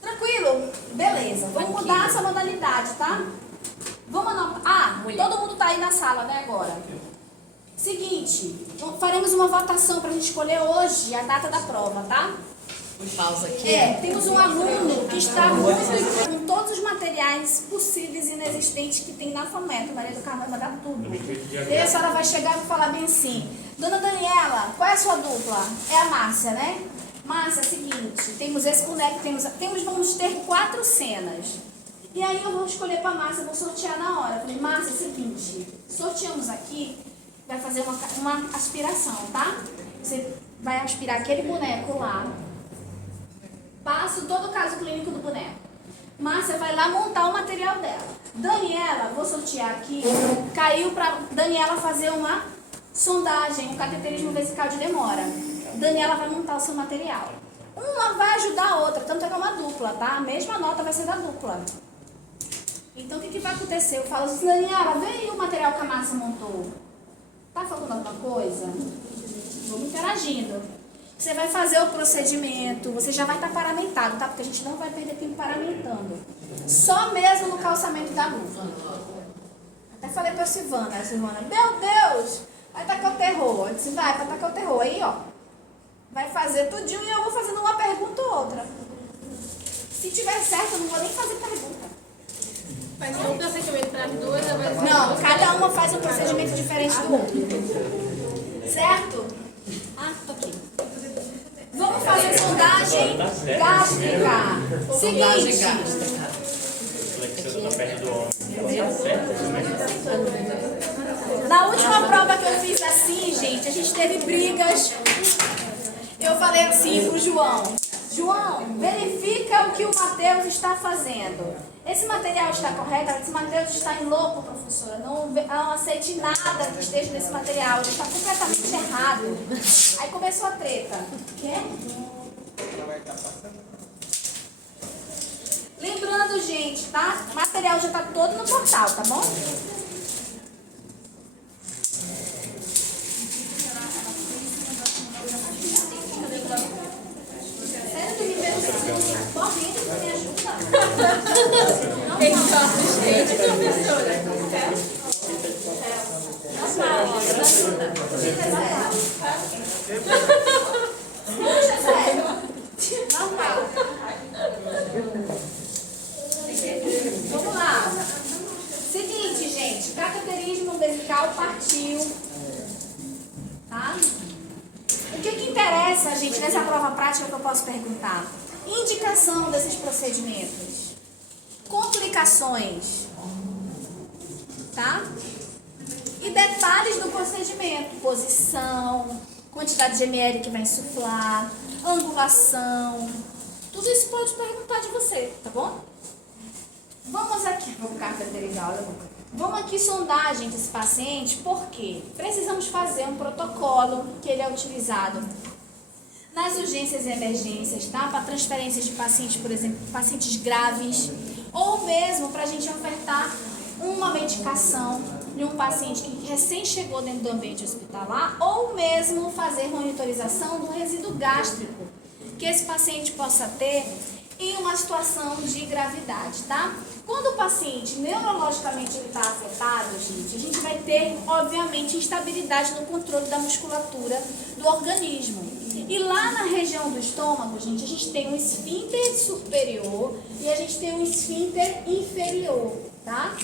Tranquilo? Beleza. Vamos mudar essa modalidade, tá? Vamos anotar. Todo mundo tá aí na sala, né, agora? Seguinte, faremos uma votação para a gente escolher hoje a data da prova, tá? Pausa aqui. Temos um aluno que está muito com todos os materiais possíveis e inexistentes que tem na Fomento. Maria do Carmo vai mandar tudo. E aí a senhora vai chegar e falar bem assim, Dona Daniela, qual é a sua dupla? É a Márcia, né? Márcia, é o seguinte, temos esse boneco, vamos ter 4 cenas. E aí eu vou escolher para a Márcia, vou sortear na hora. Eu falei, Márcia, é o seguinte, sorteamos aqui, vai fazer uma aspiração, tá? Você vai aspirar aquele boneco lá. Passo todo o caso clínico do boneco. Márcia vai lá montar o material dela. Daniela, vou sortear aqui. Caiu para Daniela fazer uma sondagem, o cateterismo vesical de demora. Daniela vai montar o seu material. Uma vai ajudar a outra, tanto é que é uma dupla, tá? A mesma nota vai ser da dupla. Então, o que vai acontecer? Eu falo assim, Daniela, vê aí o material que a Márcia montou. Tá faltando alguma coisa? Vamos interagindo. Você vai fazer o procedimento, você já vai estar paramentado, tá? Porque a gente não vai perder tempo paramentando. Só mesmo no calçamento da luva. Até falei pra Silvana, meu Deus, vai tacar o terror. Eu disse, vai tacar o terror. Aí, ó, vai fazer tudinho e eu vou fazendo uma pergunta ou outra. Se tiver certo, eu não vou nem fazer pergunta. Faz um procedimento para as duas, ou vai Não, cada uma faz um procedimento diferente do outro. Certo? Ah, tô aqui. Vamos fazer sondagem gástrica. Sondagem Seguinte. gástrica. Flexão na perna do homem. Na última prova que eu fiz assim, gente, a gente teve brigas. Eu falei assim pro João, verifica o que o Matheus está fazendo. Esse material está correto? Esse Matheus está em louco, professora. Não aceite nada que esteja nesse material. Ele está completamente errado. Aí começou a treta. Quê? Lembrando, gente, tá? O material já está todo no portal, tá bom? Sério, tu me vê correndo pra me ajuda? Tem sorte, gente, professora. Normal. Vamos lá. Seguinte, gente. Cateterismo vesical partiu. Tá? O que interessa, gente, nessa prova prática que eu posso perguntar? Indicação desses procedimentos. Complicações. Tá? E detalhes do procedimento. Posição, quantidade de ml que vai insuflar, angulação. Tudo isso pode perguntar de você, tá bom? Vamos aqui. Vou caracterizar, olha a boca. Vamos aqui sondar, gente, esse paciente, porque precisamos fazer um protocolo que ele é utilizado nas urgências e emergências, tá? Para transferências de pacientes, por exemplo, pacientes graves, ou mesmo para a gente ofertar uma medicação de um paciente que recém chegou dentro do ambiente hospitalar, ou mesmo fazer monitorização do resíduo gástrico que esse paciente possa ter em uma situação de gravidade, tá? Quando o paciente neurologicamente está afetado, gente, a gente vai ter, obviamente, instabilidade no controle da musculatura do organismo. E lá na região do estômago, gente, a gente tem um esfíncter superior e a gente tem um esfíncter inferior, tá?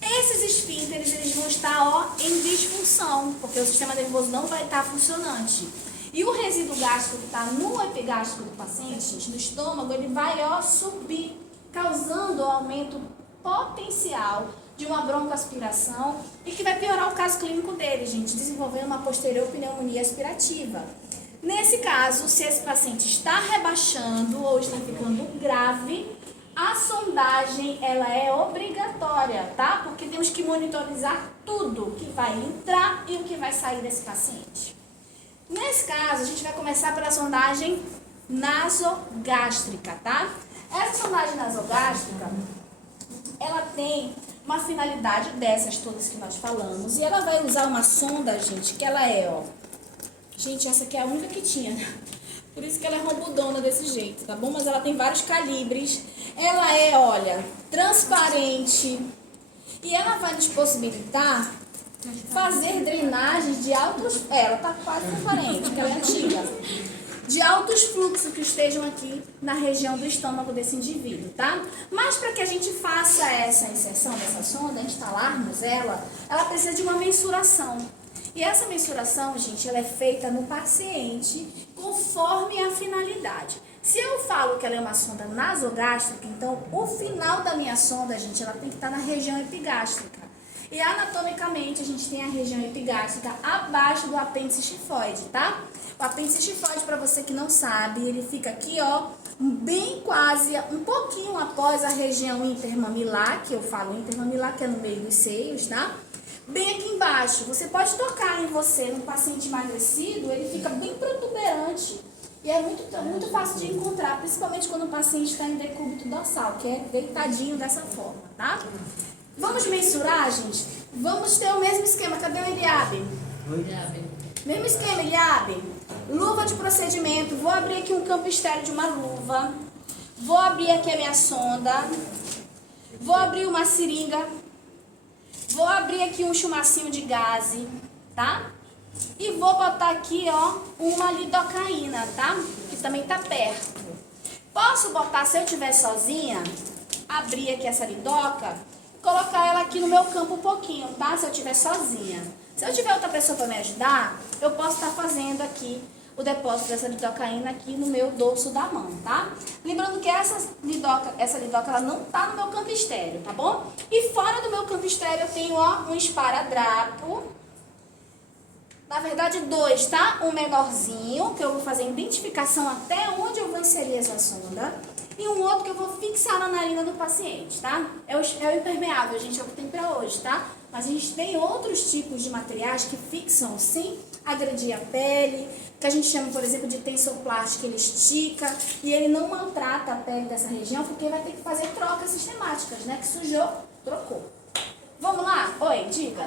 Esses esfíncteres, eles vão estar, ó, em disfunção, porque o sistema nervoso não vai estar funcionante. E o resíduo gástrico que está no epigástrico do paciente, gente, no estômago, ele vai, ó, subir, causando aumento potencial de uma broncoaspiração e que vai piorar o caso clínico dele, gente, desenvolvendo uma posterior pneumonia aspirativa. Nesse caso, se esse paciente está rebaixando ou está ficando grave, a sondagem, ela é obrigatória, tá? Porque temos que monitorizar tudo que vai entrar e o que vai sair desse paciente. Nesse caso, a gente vai começar pela sondagem nasogástrica, tá? Essa sondagem nasogástrica, ela tem uma finalidade dessas todas que nós falamos. E ela vai usar uma sonda, gente, que ela é, ó... Gente, essa aqui é a única que tinha, né? Por isso que ela é rombudona desse jeito, tá bom? Mas ela tem vários calibres. Ela é, olha, transparente. E ela vai nos possibilitar fazer drenagens de altos... ela tá quase transparente, porque ela é antiga. De altos fluxos que estejam aqui na região do estômago desse indivíduo, tá? Mas para que a gente faça essa inserção dessa sonda, instalarmos ela precisa de uma mensuração. E essa mensuração, gente, ela é feita no paciente conforme a finalidade. Se eu falo que ela é uma sonda nasogástrica, então o final da minha sonda, gente, ela tem que estar na região epigástrica. E anatomicamente a gente tem a região epigástrica abaixo do apêndice xifoide, tá? O apêndice xifoide, para você que não sabe, ele fica aqui, ó, bem quase, um pouquinho após a região intermamilar, que eu falo intermamilar, que é no meio dos seios, tá? bem aqui embaixo. Você pode tocar em você, num paciente emagrecido, ele fica bem protuberante. E é muito fácil de encontrar, principalmente quando o paciente está em decúbito dorsal, que é deitadinho dessa forma, tá? Vamos mensurar, gente? Vamos ter o mesmo esquema. Cadê o Eliabe? Mesmo esquema, Eliabe. Luva de procedimento. Vou abrir aqui um campo estéreo de uma luva. Vou abrir aqui a minha sonda. Vou abrir uma seringa. Vou abrir aqui um chumacinho de gaze, tá? E vou botar aqui, ó, uma lidocaína, tá? Que também tá perto. Posso botar, se eu estiver sozinha, abrir aqui essa lidoca e colocar ela aqui no meu campo um pouquinho, tá? Se eu estiver sozinha. Se eu tiver outra pessoa para me ajudar, eu posso estar fazendo aqui o depósito dessa lidocaína aqui no meu dorso da mão, tá? Lembrando que essa lidoca ela não tá no meu campo estéreo, tá bom? E fora do meu campo estéreo eu tenho, ó, um esparadrapo. Na verdade, 2, tá? Um menorzinho, que eu vou fazer a identificação até onde eu vou inserir essa sonda. E um outro que eu vou fixar na narina do paciente, tá? É o impermeável, gente, é o que tem pra hoje, tá? Mas a gente tem outros tipos de materiais que fixam sem agredir a pele, que a gente chama, por exemplo, de tensoplast, que ele estica e ele não maltrata a pele dessa região, porque vai ter que fazer trocas sistemáticas, né? Que sujou, trocou. Vamos lá? Oi, diga.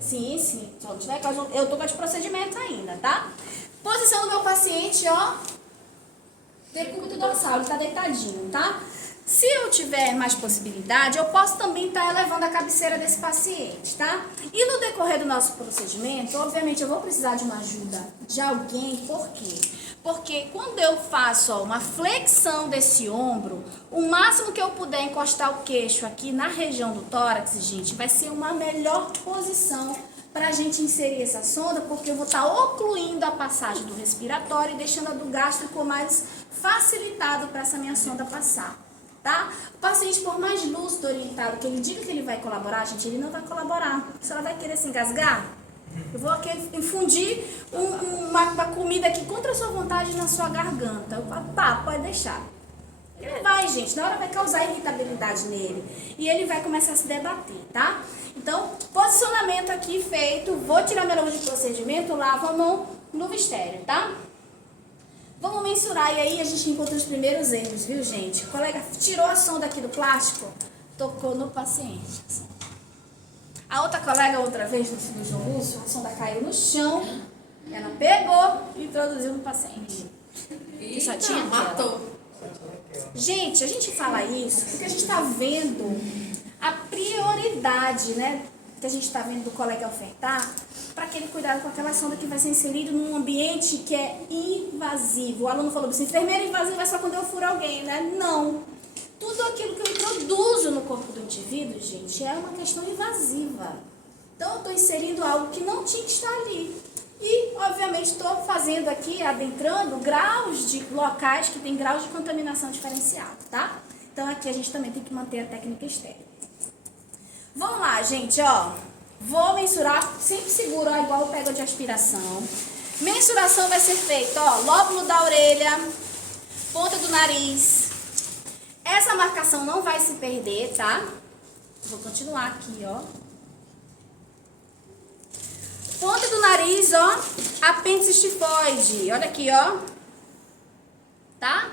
Sim. Só não tiver caso, eu tô com as procedimentos ainda, tá? Posição do meu paciente, ó. Decúbito dorsal, ele tá deitadinho, tá? Se eu tiver mais possibilidade, eu posso também estar elevando a cabeceira desse paciente, tá? E no decorrer do nosso procedimento, obviamente eu vou precisar de uma ajuda de alguém, por quê? Porque quando eu faço, ó, uma flexão desse ombro, o máximo que eu puder encostar o queixo aqui na região do tórax, gente, vai ser uma melhor posição para a gente inserir essa sonda, porque eu vou estar ocluindo a passagem do respiratório e deixando a do gástrico mais facilitado para essa minha sonda passar, tá? O paciente, por mais lúcido, orientado, que ele diga que ele vai colaborar, gente, ele não vai colaborar. Se ela vai querer se engasgar, eu vou aqui infundir uma comida aqui contra a sua vontade na sua garganta. Eu falo, tá, pode deixar. Ele não vai, gente, na hora vai causar irritabilidade nele. E ele vai começar a se debater, tá? Então, posicionamento aqui feito. Vou tirar minha luva de procedimento, lavo a mão, luva estéreo, tá? Vamos mensurar. E aí a gente encontra os primeiros erros, viu, gente? O colega tirou a sonda aqui do plástico, tocou no paciente. A outra colega, outra vez, no João Lúcio, a sonda caiu no chão, ela pegou e introduziu no paciente. Que só tinha matou. Gente, a gente fala isso porque a gente está vendo a prioridade, né? Que a gente está vendo do colega ofertar para aquele cuidado com aquela sonda que vai ser inserido num ambiente que é invasivo. O aluno falou assim, enfermeira invasiva é só quando eu furo alguém, né? Não. Tudo aquilo que eu introduzo no corpo do indivíduo, gente, é uma questão invasiva. Então, eu estou inserindo algo que não tinha que estar ali. E, obviamente, estou fazendo aqui, adentrando graus de locais que tem graus de contaminação diferenciado, tá? Então, aqui a gente também tem que manter a técnica estéril. Vamos lá, gente, ó. Vou mensurar, sempre seguro, ó, igual o pega de aspiração. Mensuração vai ser feita, ó, lóbulo da orelha, ponta do nariz. Essa marcação não vai se perder, tá? Vou continuar aqui, ó. Ponta do nariz, ó, apêndice estifoide. Olha aqui, ó. Tá?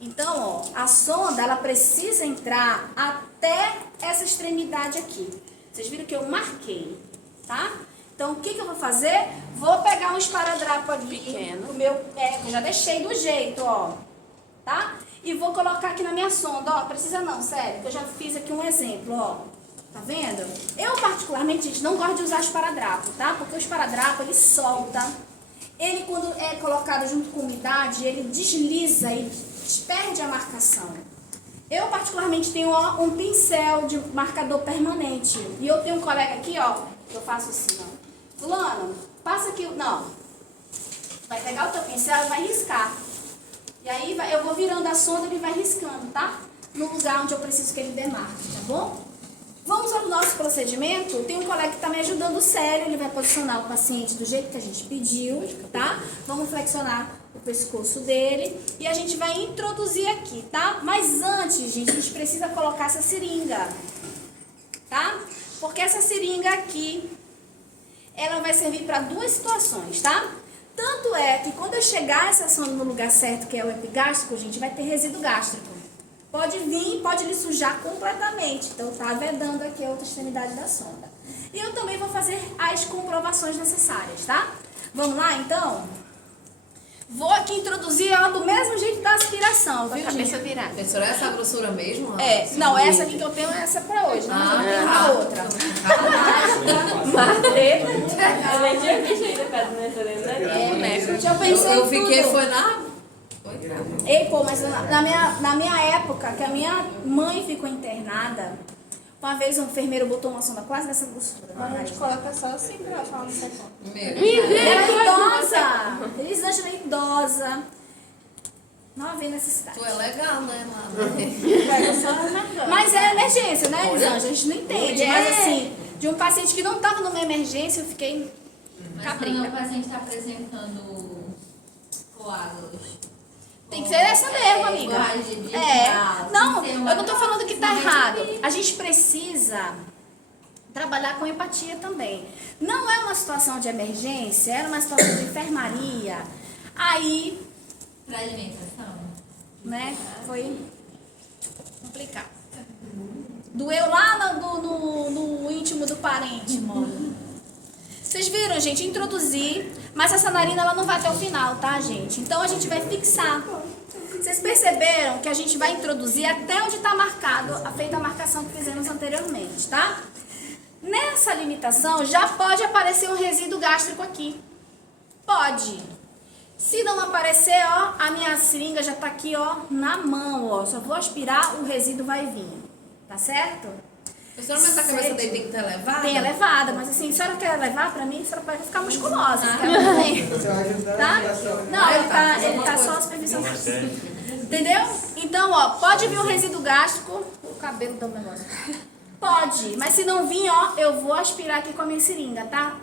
Então, ó, a sonda, ela precisa entrar até essa extremidade aqui. Vocês viram que eu marquei, tá? Então, o que eu vou fazer? Vou pegar um esparadrapo aqui. Pequeno. O meu, eu já deixei do jeito, ó. Tá? E vou colocar aqui na minha sonda, ó. Precisa não, sério, que eu já fiz aqui um exemplo, ó. Tá vendo? Eu, particularmente, gente, não gosto de usar esparadrapo, tá? Porque o esparadrapo, ele solta. Ele, quando é colocado junto com umidade, ele desliza e perde a marcação. Eu, particularmente, tenho, ó, um pincel de marcador permanente. E eu tenho um colega aqui, ó, que eu faço assim, ó. Fulano, passa aqui, não. Vai pegar o teu pincel e vai riscar. E aí, eu vou virando a sonda e ele vai riscando, tá? No lugar onde eu preciso que ele demarque, tá bom? Vamos ao nosso procedimento. Tem um colega que está me ajudando sério. Ele vai posicionar o paciente do jeito que a gente pediu, tá? Vamos flexionar o pescoço dele e a gente vai introduzir aqui, tá? Mas antes, gente, a gente precisa colocar essa seringa, tá? Porque essa seringa aqui, ela vai servir para duas situações, tá? Tanto é que quando eu chegar essa sonda no lugar certo, que é o epigástrico, gente, vai ter resíduo gástrico. Pode vir, pode lhe sujar completamente. Então, tá vedando aqui a outra extremidade da sonda. E eu também vou fazer as comprovações necessárias, tá? Vamos lá, então? Vou aqui introduzir ela do mesmo jeito da aspiração, viu, gente? virada. Professora, é essa grossura mesmo? Não, essa aqui que eu tenho é essa pra hoje, né? Mas eu tenho uma outra. Eu nem tinha visto ainda perto, né? Já pensei Eu em fiquei, tudo. foi na... Ei, pô, mas na minha época, que a minha mãe ficou internada, uma vez um enfermeiro botou uma sonda quase dessa grossura. A gente coloca só assim pra falar no secão. Era idosa. Elisângela é idosa. Não havia necessidade. Tu é legal, né, mano? Pega só na cama. Mas é emergência, né, Elisângela? A gente não entende. Olha. Mas assim, de um paciente que não estava numa emergência, eu fiquei Mas cabrinha. quando o paciente está apresentando coágulos. Tem que ser essa mesmo, amiga. Não, eu não tô falando que tá errado. A gente precisa trabalhar com empatia também. Não é uma situação de emergência, era uma situação de enfermaria. Aí, Para alimentação. né, foi complicado. Doeu lá no íntimo do parente, mano. Vocês viram, gente? Introduzir, mas essa narina ela não vai até o final, tá, gente? Então a gente vai fixar. Vocês perceberam que a gente vai introduzir até onde está marcado, feita a marcação que fizemos anteriormente, tá? Nessa limitação já pode aparecer um resíduo gástrico aqui. Pode. Se não aparecer, ó, a minha seringa já tá aqui, ó, na mão, ó. Só vou aspirar, o resíduo vai vir. Tá certo? Professora, mas a cabeça dele tem que estar elevada? Tem elevada, mas assim, a senhora quer levar pra mim, a senhora pode ficar musculosa. Tá? Não, ele tá só a supervisão. Entendeu? Então, ó, pode vir um resíduo gástrico. O cabelo dá um negócio. Pode, mas se não vir, ó, eu vou aspirar aqui com a minha seringa, tá?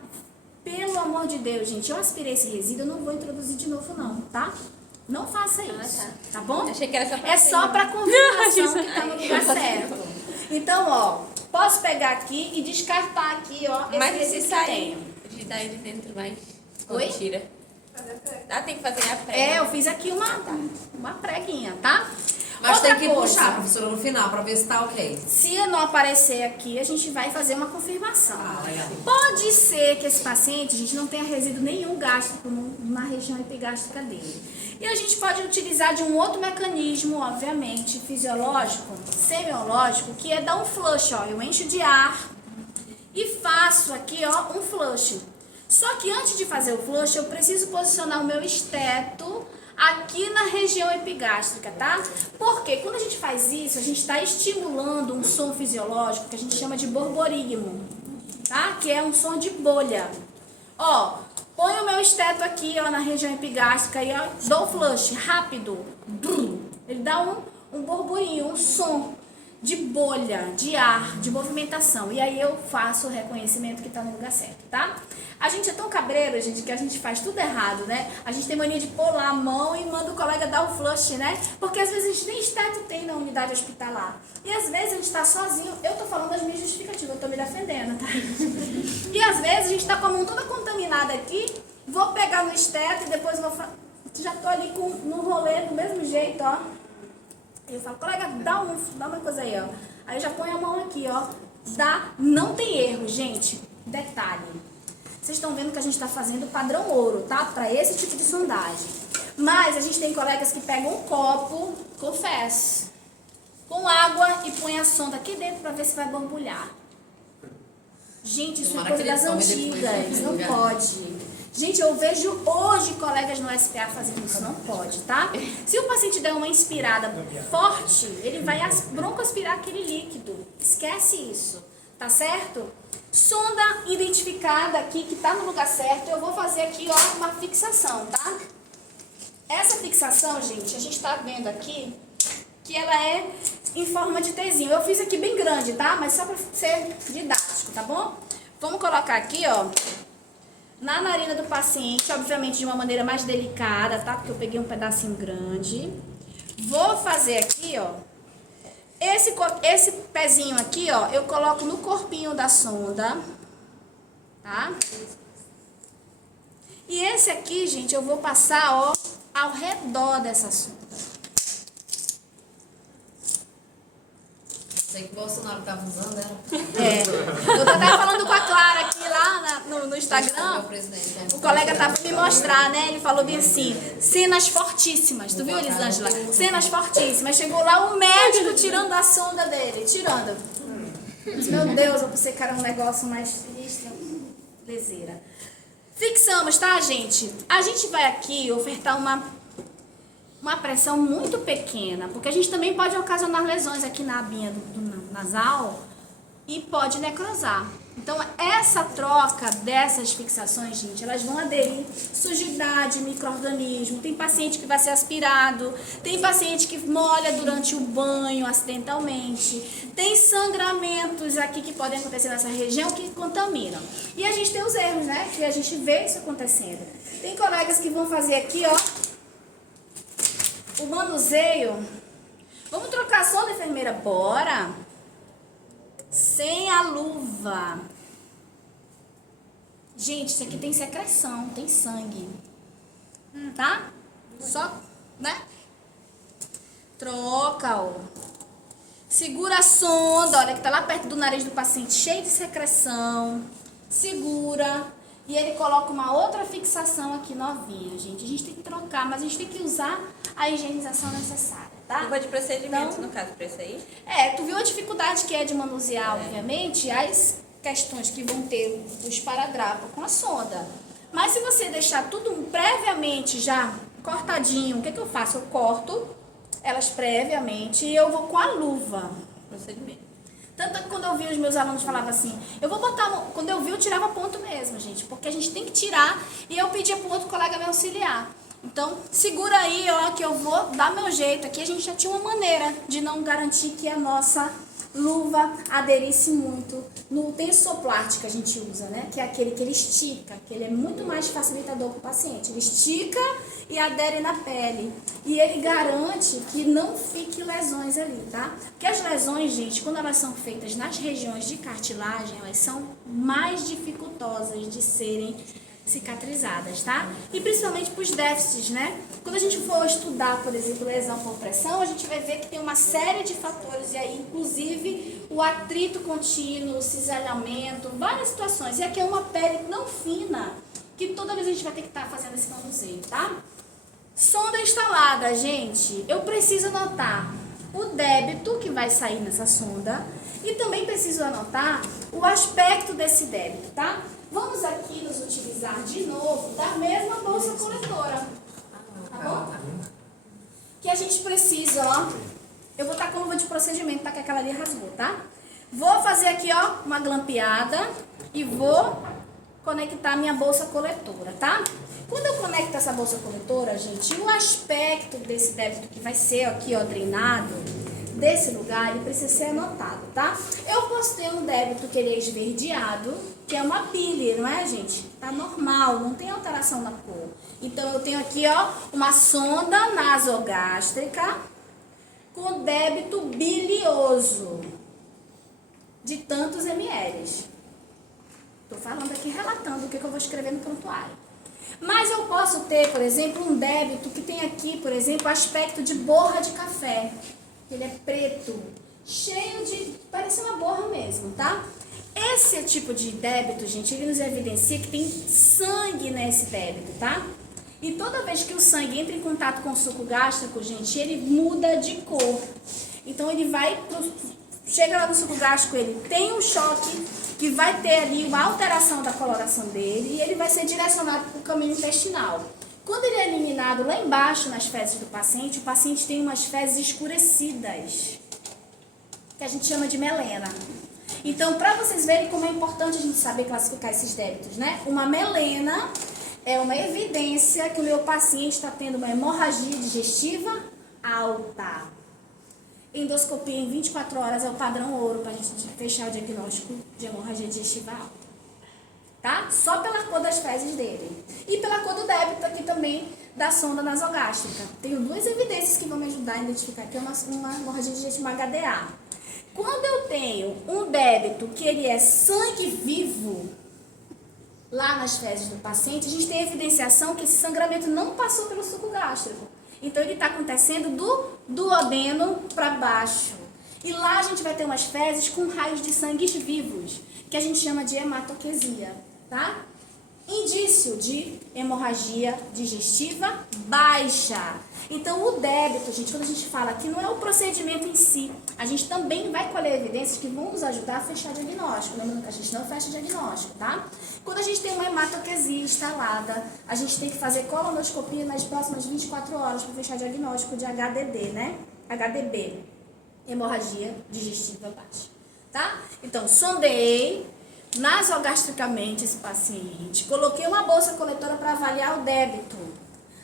Pelo amor de Deus, gente, eu aspirei esse resíduo, eu não vou introduzir de novo, não, tá? Não faça isso, tá bom? Achei que era só pra É só pra confirmação que tá no lugar certo. Então, ó, posso pegar aqui e descartar aqui, ó, esse Mas se resíduo que sair tenho. de daí de dentro, mais. Oi? Tira. Ah, tem que fazer a pré. É, eu fiz aqui uma preguinha, tá? Mas Outra tem que coisa, puxar, professora, no final, pra ver se tá ok. se não aparecer aqui, a gente vai fazer uma confirmação. Legal. Pode ser que esse paciente, a gente não tenha resíduo nenhum gástrico na região epigástrica dele. E a gente pode utilizar de um outro mecanismo, obviamente, fisiológico, semiológico, que é dar um flush, ó. Eu encho de ar e faço aqui, ó, um flush. Só que antes de fazer o flush, eu preciso posicionar o meu esteto aqui na região epigástrica, tá? Porque quando a gente faz isso, a gente está estimulando um som fisiológico que a gente chama de borborigmo, tá? Que é um som de bolha. Ó, põe o meu esteto aqui, ó, na região epigástrica e ó, dou o flush rápido. Ele dá um borborinho, um som de bolha, de ar, de movimentação. E aí eu faço o reconhecimento que tá no lugar certo, tá? A gente é tão cabreiro, gente, que a gente faz tudo errado, né? A gente tem mania de pôr lá a mão e manda o colega dar o flush, né? Porque às vezes a gente nem esteto tem na unidade hospitalar. E às vezes a gente tá sozinho. Eu tô falando das minhas justificativas, eu tô me defendendo, tá? E às vezes a gente tá com a mão toda contaminada aqui, vou pegar no esteto e depois vou... Já tô ali no rolê do mesmo jeito, ó. Eu falo, colega, dá uma coisa aí, ó. Aí eu já ponho a mão aqui, ó. Não tem erro, gente. Detalhe. Vocês estão vendo que a gente está fazendo padrão ouro, tá? Para esse tipo de sondagem. Mas a gente tem colegas que pegam um copo, confesso, com água e põe a sonda aqui dentro para ver se vai borbulhar. Gente, isso é coisa das antigas. Não pode. Gente, eu vejo hoje colegas no SPA fazendo isso. Não pode, tá? Se o paciente der uma inspirada forte, ele vai broncoaspirar aquele líquido. Esquece isso, tá certo? Sonda identificada aqui, que tá no lugar certo. Eu vou fazer aqui, ó, uma fixação, tá? Essa fixação, gente, a gente tá vendo aqui que ela é em forma de Tzinho. Eu fiz aqui bem grande, tá? Mas só pra ser didático, tá bom? Vamos colocar aqui, ó, na narina do paciente, obviamente de uma maneira mais delicada, tá? Porque eu peguei um pedacinho grande. Vou fazer aqui, ó. Esse pezinho aqui, ó, eu coloco no corpinho da sonda, tá? E esse aqui, gente, eu vou passar, ó, ao redor dessa sonda. Sei que o Bolsonaro tava usando ela. Eu tava falando com a Clara aqui lá no Instagram. Meu presidente. O colega tava pra me mostrar, né? Ele falou bem assim, cenas fortíssimas. Tu viu, Elisângela? Cenas fortíssimas. Chegou lá o médico tirando a sonda dele. Tirando. Meu Deus, eu pensei que era um negócio mais sinistro. Lezeira. Fixamos, tá, gente? A gente vai aqui ofertar uma pressão muito pequena, porque a gente também pode ocasionar lesões aqui na abinha do nasal e pode necrosar. Então, essa troca dessas fixações, gente, elas vão aderir sujidade, micro-organismo. Tem paciente que vai ser aspirado, tem paciente que molha durante o banho acidentalmente, tem sangramentos aqui que podem acontecer nessa região que contaminam. E a gente tem os erros, né? Que a gente vê isso acontecendo. Tem colegas que vão fazer aqui, ó, o manuseio. Vamos trocar a sonda, enfermeira? Bora! Sem a luva. Gente, isso aqui tem secreção, tem sangue. Tá? Só, né? Troca, ó. Segura a sonda, olha que tá lá perto do nariz do paciente, cheio de secreção. Segura. E ele coloca uma outra fixação aqui novinha, gente. A gente tem que trocar, mas a gente tem que usar a higienização necessária, tá? Luva de procedimento, Então, no caso, pra isso aí? tu viu a dificuldade que é de manusear, obviamente, as questões que vão ter o esparadrapo com a sonda. Mas se você deixar tudo previamente já cortadinho, o que eu faço? Eu corto elas previamente e eu vou com a luva. Procedimento. Tanto que quando eu vi os meus alunos falavam assim, eu vou botar, quando eu vi eu tirava ponto mesmo, gente, porque a gente tem que tirar e eu pedia para o outro colega me auxiliar. Então, segura aí, ó, que eu vou dar meu jeito. Aqui a gente já tinha uma maneira de não garantir que a nossa luva aderisse muito. No tensoplast que a gente usa, né, que é aquele que ele estica, que ele é muito mais facilitador para o paciente. Ele estica e adere na pele. E ele garante que não fique lesões ali, tá? Porque as lesões, gente, quando elas são feitas nas regiões de cartilagem, elas são mais dificultosas de serem cicatrizadas, tá? E principalmente para os déficits, né? Quando a gente for estudar, por exemplo, lesão por pressão, a gente vai ver que tem uma série de fatores, e aí inclusive o atrito contínuo, o cisalhamento, várias situações. E aqui é uma pele tão fina que toda vez a gente vai ter que estar fazendo esse manuseio, tá? Sonda instalada, gente, eu preciso anotar o débito que vai sair nessa sonda e também preciso anotar o aspecto desse débito, tá? Vamos aqui nos utilizar de novo da mesma bolsa coletora, tá bom? Que a gente precisa, ó, eu vou estar com luva de procedimento, tá? Que aquela ali rasgou, tá? Vou fazer aqui, ó, uma glampeada e vou conectar minha bolsa coletora, tá? Quando eu conecto essa bolsa coletora, gente, o aspecto desse débito que vai ser aqui, ó, drenado, desse lugar, ele precisa ser anotado, tá? Eu posso ter um débito que ele é esverdeado, que é uma bile, não é, gente? Tá normal, não tem alteração na cor. Então, eu tenho aqui, ó, uma sonda nasogástrica com débito bilioso de tantos ml. Tô falando aqui, relatando o que eu vou escrever no prontuário. Mas eu posso ter, por exemplo, um débito que tem aqui, por exemplo, aspecto de borra de café. Ele é preto, cheio de... parece uma borra mesmo, tá? Esse tipo de débito, gente, ele nos evidencia que tem sangue nesse débito, tá? E toda vez que o sangue entra em contato com o suco gástrico, gente, ele muda de cor. Então, ele vai... chega lá no suco gástrico, ele tem um choque que vai ter ali uma alteração da coloração dele e ele vai ser direcionado para o caminho intestinal. Quando ele é eliminado lá embaixo nas fezes do paciente, o paciente tem umas fezes escurecidas, que a gente chama de melena. Então, para vocês verem como é importante a gente saber classificar esses débitos, né? Uma melena é uma evidência que o meu paciente está tendo uma hemorragia digestiva alta. Endoscopia em 24 horas é o padrão ouro para a gente fechar o diagnóstico de hemorragia digestiva alta. tá? Só pela cor das fezes dele. E pela cor do débito aqui também da sonda nasogástrica. Tenho duas evidências que vão me ajudar a identificar que é uma hemorragia digestiva HDA. Quando eu tenho um débito que ele é sangue vivo, lá nas fezes do paciente, a gente tem evidenciação que esse sangramento não passou pelo suco gástrico. Então, ele está acontecendo do duodeno para baixo. E lá a gente vai ter umas fezes com raios de sangues vivos, que a gente chama de hematoquesia, tá? Indício de hemorragia digestiva baixa. Então, o débito, gente, quando a gente fala que não é o procedimento em si, a gente também vai colher evidências que vão nos ajudar a fechar diagnóstico. Lembrando que a gente não fecha diagnóstico, tá? Quando a gente tem uma hematoquesia instalada, a gente tem que fazer colonoscopia nas próximas 24 horas para fechar diagnóstico de HDD, né? HDB, hemorragia digestiva baixa, tá? Então, sondei nasogastricamente esse paciente, coloquei uma bolsa coletora para avaliar o débito.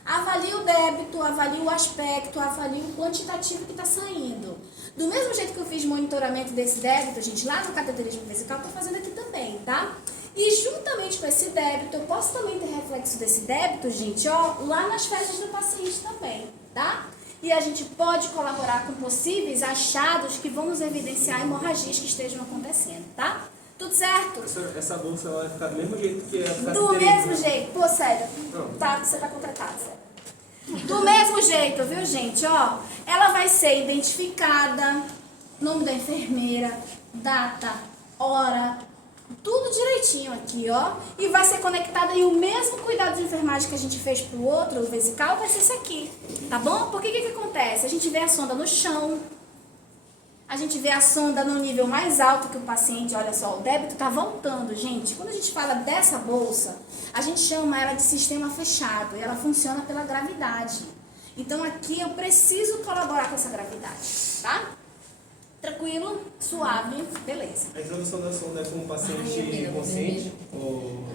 Avalie o débito, avalie o aspecto, avalie o quantitativo que está saindo. Do mesmo jeito que eu fiz monitoramento desse débito, gente, lá no cateterismo vesical, estou fazendo aqui também, tá? E juntamente com esse débito, eu posso também ter reflexo desse débito, gente, ó, lá nas fezes do paciente também, tá? E a gente pode colaborar com possíveis achados que vão nos evidenciar hemorragias que estejam acontecendo, tá? Tudo certo? Essa bolsa ela vai ficar do mesmo jeito que a Do mesmo jeito. Pô, sério. Tá, você tá contratado, sério. Do mesmo jeito, viu, gente? Ó, ela vai ser identificada, nome da enfermeira, data, hora, tudo direitinho aqui, ó. E vai ser conectada e o mesmo cuidado de enfermagem que a gente fez pro outro, o vesical, vai ser esse aqui, tá bom? Porque o que acontece? A gente vê a sonda no chão, a gente vê a sonda no nível mais alto que o paciente, olha só, o débito tá voltando, gente. Quando a gente fala dessa bolsa, a gente chama ela de sistema fechado e ela funciona pela gravidade. Então aqui eu preciso colaborar com essa gravidade, tá? Tranquilo, suave, beleza. A introdução da sonda é com o paciente consciente? Ou...